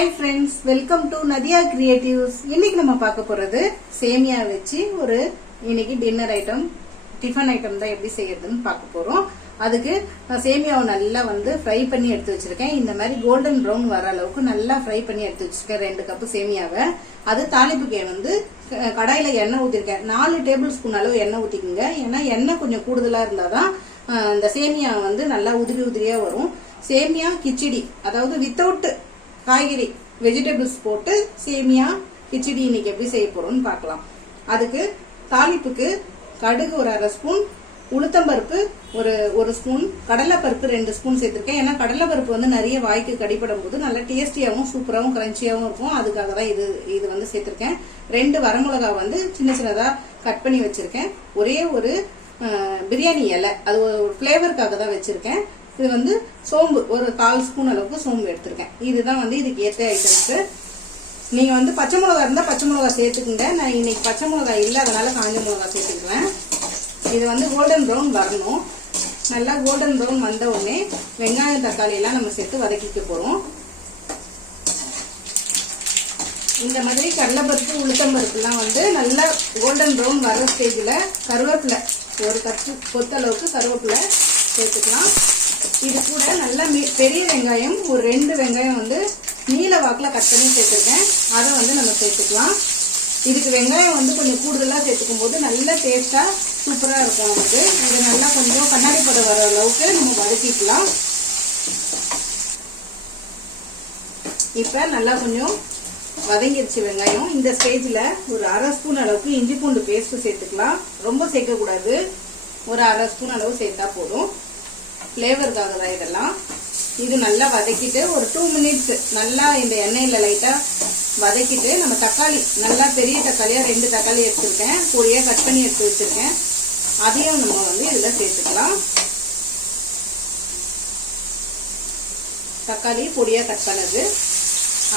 Hi friends welcome to Nadiya creatives இன்னைக்கு நம்ம பார்க்க போறது சேமியா வச்சு ஒரு இன்னைக்கு டின்னர் ஐட்டம் டிஃபன் ஐட்டம் தான் எப்படி செய்யறதுன்னு பார்க்க போறோம். அதுக்கு நான் சேமியாவை நல்லா வந்து ஃப்ரை பண்ணி எடுத்து வச்சிருக்கேன். இந்த மாதிரி கோல்டன் ப்ரௌன் வர அளவுக்கு நல்லா ஃப்ரை பண்ணி எடுத்து வச்சிருக்கேன் ரெண்டு கப்பு சேமியாவை. அது தாளிப்புக்கு வந்து க- கடாயில எண்ணெய் ஊற்றிருக்கேன் நாலு டேபிள் ஸ்பூன் அளவு எண்ணெய் ஊற்றிக்குங்க ஏன்னா எண்ணெய் கொஞ்சம் கூடுதலா இருந்தாதான் தான் இந்த சேமியா வந்து நல்லா உதிரி உதிரியா வரும். சேமியா கிச்சடி அதாவது வித்தவுட் காய்கறி வெஜிடபிள்ஸ் போட்டு சேமியா கிச்சடி இன்னைக்கு எப்படி செய்ய போறோம்னு பார்க்கலாம். அதுக்கு தாளிப்புக்கு கடுகு ஒரு அரை ஸ்பூன் உளுத்தம்பருப்பு ஒரு ஒரு ஸ்பூன் கடலைப்பருப்பு ரெண்டு ஸ்பூன் சேர்த்திருக்கேன். ஏன்னா கடலைப்பருப்பு வந்து நிறைய வாய்க்கு கடிப்படும் போது நல்லா டேஸ்டியாகவும் சூப்பராகவும் கிரன்ச்சியாகவும் இருக்கும். அதுக்காக தான் இது இது வந்து சேர்த்துருக்கேன். ரெண்டு வரமிளகா வந்து சின்ன சின்னதாக கட் பண்ணி வச்சுருக்கேன். ஒரே ஒரு பிரியாணி இலை. அது ஒரு ஃப்ளேவருக்காக தான் வச்சுருக்கேன். இது வந்து சோம்பு ஒரு கால் ஸ்பூன் அளவுக்கு சோம்பு எடுத்திருக்கேன். இதுதான் வந்து இதுக்கு ஏற்ற ஐட்டம்ஸு நீங்கள் வந்து பச்சை மிளகா இருந்தால் பச்சை மிளகா சேர்த்துக்குங்க. நான் இன்னைக்கு பச்சை மிளகா இல்லை அதனால் காஞ்ச மிளகா சேர்த்துக்குவேன். இது வந்து கோல்டன் ப்ரௌன் வரணும். நல்லா கோல்டன் ப்ரௌன் வந்த உடனே வெங்காயம் தக்காளி எல்லாம் நம்ம சேர்த்து வதக்கிக்க போகிறோம் இந்த மாதிரி கடலைப்பருப்பு உளுத்தம்பருப்புலாம் வந்து நல்லா கோல்டன் ப்ரௌன் வர ஸ்டேஜில் கருவேப்பிலை ஒரு கத்து பொத்தளவுக்கு கருவேப்பிலை சேர்த்துக்கலாம். இது கூட நல்லா மீ- பெரிய வெங்காயம் ஒரு ரெண்டு வெங்காயம் வந்து நீல வாக்கில் கட் பண்ணி சேர்த்துருக்கேன். அதை வந்து நம்ம சேர்த்துக்கலாம். இதுக்கு வெங்காயம் வந்து கொஞ்சம் கூடுதலாக சேர்த்துக்கும் போது நல்ல டேஸ்ட்டாக சூப்பராக இருக்கும் நமக்கு. இது நல்லா கொஞ்சம் கண்ணாடி படம் வர அளவுக்கு நம்ம வதக்கிக்கலாம். இப்போ நல்லா கொஞ்சம் வதங்கிருச்சு வெங்காயம். இந்த ஸ்டேஜில் ஒரு அரை ஸ்பூன் அளவுக்கு இஞ்சி பூண்டு பேஸ்ட்டு சேர்த்துக்கலாம். ரொம்ப சேர்க்கக்கூடாது. ஒரு அரை ஸ்பூன் அளவு சேர்த்தா போதும். ஃப்ளேவருக்காக தான் இதெல்லாம். இது நல்லா வதக்கிட்டு ஒரு டூ மினிட்ஸ் நல்லா இந்த எண்ணெயில் லைட்டாக வதக்கிட்டு நம்ம தக்காளி நல்லா பெரிய தக்காளியாக ரெண்டு தக்காளி எடுத்துருக்கேன். பொடியாக கட் பண்ணி எடுத்து வச்சுருக்கேன். அதையும் நம்ம வந்து இதில் சேர்த்துக்கலாம். தக்காளி பொடியாக கட் பண்ணது.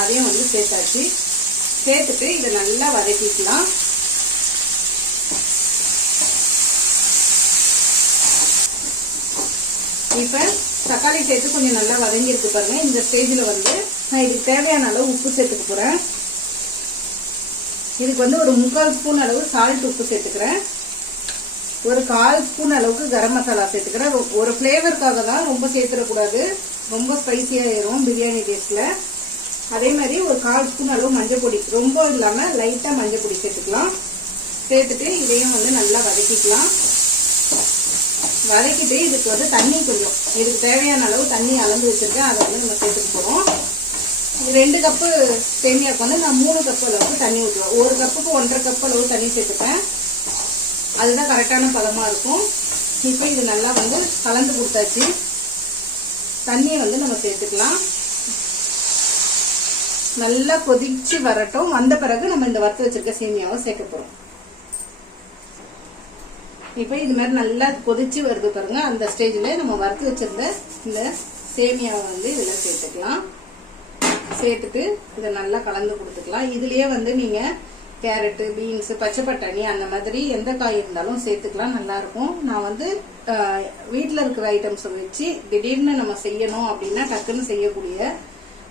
அதையும் வந்து சேர்த்தாச்சு. சேர்த்துட்டு இதை நல்லா வதக்கிக்கலாம். இப்போ தக்காளி சேர்த்து கொஞ்சம் நல்லா வதங்கியிருக்கு பாருங்க. இந்த ஸ்டேஜில் வந்து நான் இதுக்கு தேவையான அளவு உப்பு சேர்த்துக்க போகிறேன் இதுக்கு வந்து ஒரு முக்கால் ஸ்பூன் அளவு சால்ட் உப்பு சேர்த்துக்கிறேன். ஒரு கால் ஸ்பூன் அளவுக்கு கரம் மசாலா சேர்த்துக்கிறேன். ஒரு ஃப்ளேவருக்காக தான் ரொம்ப சேர்த்துடக்கூடாது. ரொம்ப ஸ்பைசியாகிடும் பிரியாணி டேஸ்ட்டில் அதே மாதிரி ஒரு கால் ஸ்பூன் அளவு மஞ்சள் பொடி. ரொம்ப இல்லாமல் லைட்டாக மஞ்சள் பொடி சேர்த்துக்கலாம். சேர்த்துட்டு இதையும் வந்து நல்லா வதக்கிக்கலாம். வதக்கிட்டு இதுக்கு வந்து தண்ணி கொஞ்சம். இதுக்கு தேவையான அளவு தண்ணி அளந்து வச்சிருக்கேன். அதை வந்து நம்ம சேர்த்துக்க போகிறோம் ரெண்டு கப்பு சேமியாவுக்கு வந்து நான் மூணு கப்பு அளவுக்கு தண்ணி ஊற்றுவேன் ஒரு கப்புக்கு ஒன்றரை கப்பு அளவு தண்ணி சேர்த்துப்பேன். அதுதான் கரெக்டான பதமாக இருக்கும். இப்போ இது நல்லா வந்து கலந்து கொடுத்தாச்சு. தண்ணியை வந்து நம்ம சேர்த்துக்கலாம். நல்லா கொதிச்சு வரட்டும். வந்த பிறகு நம்ம இந்த வறுத்து வச்சிருக்க சேமியாவை சேர்க்க போகிறோம் இப்போ இது மாதிரி நல்லா கொதிச்சு வருது பாருங்க. அந்த ஸ்டேஜில் நம்ம வறுத்து வச்சிருந்த இந்த சேமியாவை வந்து இதில் சேர்த்துக்கலாம். சேர்த்துட்டு இதை நல்லா கலந்து கொடுத்துக்கலாம். இதுலேயே வந்து நீங்கள் கேரட்டு பீன்ஸு பச்சை பட்டாணி அந்த மாதிரி எந்த காய் இருந்தாலும் சேர்த்துக்கலாம். நல்லாயிருக்கும் நான் வந்து வீட்டில் இருக்கிற ஐட்டம்ஸை வச்சு திடீர்னு நம்ம செய்யணும் அப்படின்னா டக்குன்னு செய்யக்கூடிய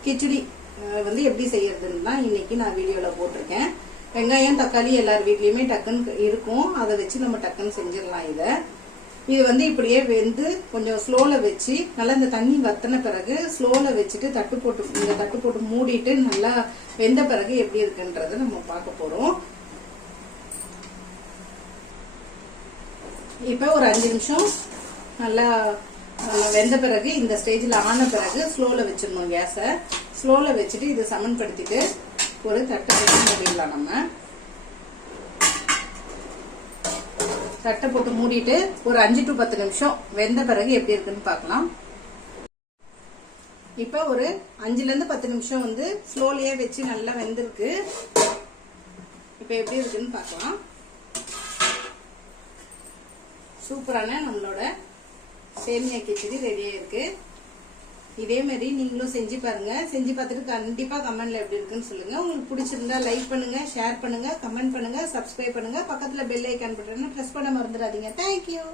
கிச்சடி வந்து எப்படி செய்யறதுன்னு தான் இன்னைக்கு நான் வீடியோவில் போட்டிருக்கேன். வெங்காயம் தக்காளி எல்லார் வீட்லயுமே டக்குன்னு இருக்கும். அதை வச்சு நம்ம டக்குன்னு செஞ்சிடலாம் இதை. இது வந்து இப்படியே வெந்து கொஞ்சம் ஸ்லோவில் வச்சு நல்லா இந்த தண்ணி வத்தின பிறகு ஸ்லோவில் வச்சுட்டு தட்டு போட்டு இந்த தட்டு போட்டு மூடிட்டு நல்லா வெந்த பிறகு எப்படி இருக்குன்றத நம்ம பார்க்க போகிறோம் இப்போ ஒரு அஞ்சு நிமிஷம் நல்லா நல்லா வெந்த பிறகு இந்த ஸ்டேஜில் ஆன பிறகு ஸ்லோவில் வச்சிடணும் கேஸை. ஸ்லோவில் வச்சுட்டு இதை சமன்படுத்திட்டு ஒரு தட்டை போட்டு மூடிடலாம் நம்ம. தட்டை போட்டு மூடிட்டு ஒரு அஞ்சு டு பத்து நிமிஷம் வெந்த பிறகு எப்படி இருக்குன்னு பார்க்கலாம். இப்போ ஒரு அஞ்சுல இருந்து பத்து நிமிஷம் வந்து ஸ்லோலியே வச்சு நல்லா வெந்திருக்கு. இப்போ எப்படி இருக்குன்னு பார்க்கலாம். சூப்பரான நம்மளோட சேமியா கிச்சடி ரெடியாக இருக்கு இதே மாதிரி நீங்களும் செஞ்சு பாருங்க. செஞ்சு பார்த்துட்டு கண்டிப்பா கமெண்ட்ல எப்படி இருக்குன்னு சொல்லுங்க. உங்களுக்கு பிடிச்சிருந்தா லைக் பண்ணுங்க ஷேர் பண்ணுங்க கமெண்ட் பண்ணுங்க சப்ஸ்கிரைப் பண்ணுங்க. பக்கத்துல பெல் ஐக்கான் பட்டனை பிரஸ் பண்ண மறந்துடாதீங்க. தேங்க்யூ